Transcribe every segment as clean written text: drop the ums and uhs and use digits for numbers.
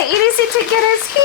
my EDC ticket is here!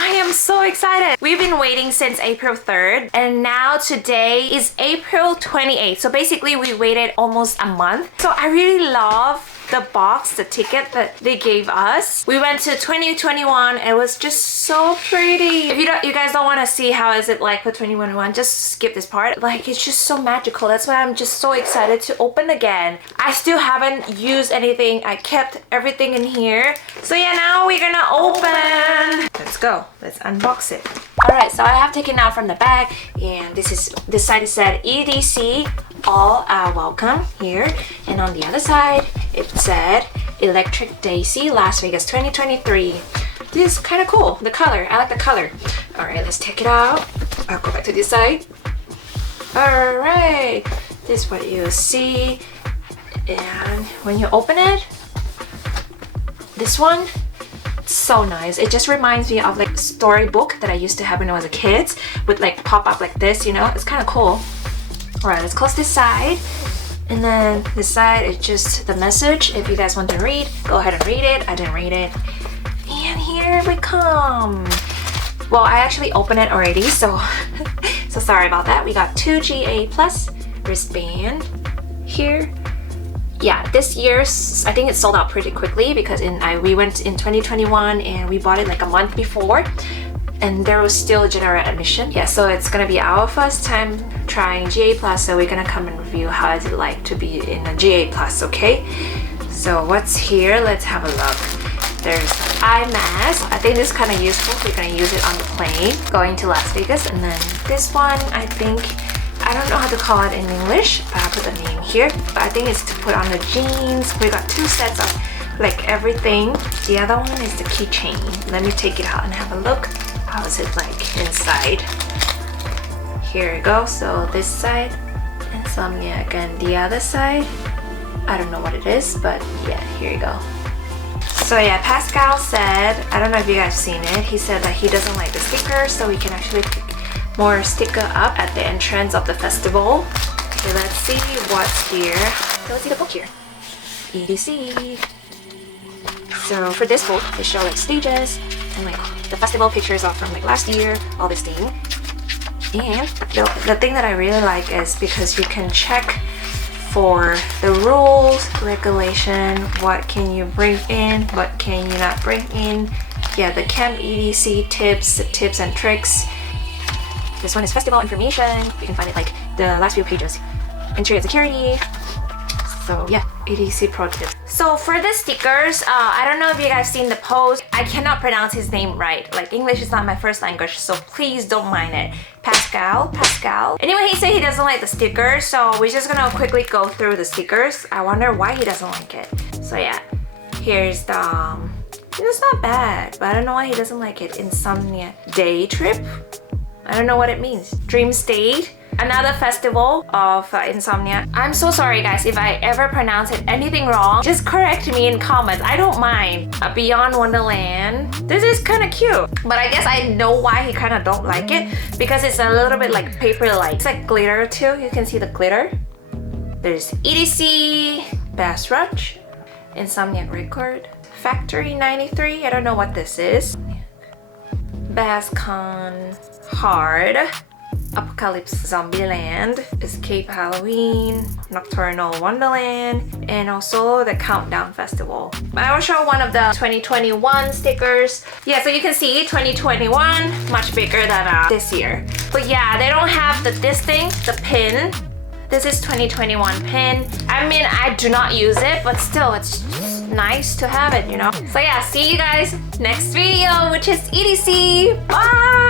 I am so excited. We've been waiting since April 3rd and now today is April 28th. So basically we waited almost a month. So I really love the box, the ticket that they gave us. We went to 2021 and it was just so pretty. If you guys don't want to see how is it like for 2021, just skip this part. Like it's just so magical. That's why I'm just so excited to open again. I still haven't used anything. I kept everything in here. So yeah, now we're gonna open. Let's go. Let's unbox it. Alright, so I have taken out from the bag and this side is said EDC, all are welcome here. And on the other side, it said Electric Daisy, Las Vegas 2023. This is kind of cool. The color, I like the color. Alright, let's take it out. I'll go back to this side. Alright, this is what you see. And when you open it, this one, so nice. It just reminds me of like storybook that I used to have when I was a kid with like pop up like this, you know. It's kind of cool. All right, let's close this side, and then this side is just the message. If you guys want to read, go ahead and read it. I didn't read it. And here we come. Well, I actually opened it already, so so sorry about that. We got 2 GA plus wristband here. Yeah, this year's, I think it sold out pretty quickly because we went in 2021 and we bought it like a month before and there was still general admission. Yeah, so it's gonna be our first time trying GA plus, so we're gonna come and review how is it like to be in a GA plus, okay? So what's here? Let's have a look. There's eye mask. I think this is kind of useful. We're gonna use it on the plane going to Las Vegas. And then this one, I think, I don't know how to call it in English, but I'll put the name here. But I think it's to put on the jeans. We got 2 sets of like everything. The other one is the keychain. Let me take it out and have a look. How is it like inside? Here we go. So this side, Insomniac, and the other side, I don't know what it is, but yeah, here you go. So yeah, Pascal said, I don't know if you guys seen it, he said that he doesn't like the stickers, so we can actually pick more sticker up at the entrance of the festival. Okay, let's see what's here. So let's see the book here. EDC. So for this book, they show like stages and like the festival pictures are from like last year, all this thing. And the thing that I really like is because you can check for the rules, regulation, what can you bring in, what can you not bring in. Yeah, the camp EDC tips and tricks. This one is festival information. You can find it like the last few pages. Entry and security. So yeah, EDC pro tip. So for the stickers, I don't know if you guys seen the post. I cannot pronounce his name right. Like English is not my first language, so please don't mind it. Pascal. Anyway, he said he doesn't like the stickers, so we're just gonna quickly go through the stickers. I wonder why he doesn't like it. So yeah, here's the, it's not bad, but I don't know why he doesn't like it. Insomnia Day Trip. I don't know what it means. Dream State. Another festival of insomnia. I'm so sorry guys if I ever pronounce it anything wrong. Just correct me in comments. I don't mind. Beyond Wonderland. This is kind of cute. But I guess I know why he kind of don't like it. Because it's a little bit like paper-like. It's like glitter too. You can see the glitter. There's EDC, Bass Rush, Insomniac Record, Factory 93. I don't know what this is. BassCon Hard, Apocalypse Zombieland, Escape Halloween, Nocturnal Wonderland, and also the Countdown Festival. I will show one of the 2021 stickers. Yeah, so you can see 2021 much bigger than this year. But yeah, they don't have this thing, the pin. This is 2021 pin. I mean, I do not use it, but still, it's nice to have it, you know? So yeah, see you guys next video, which is EDC. Bye!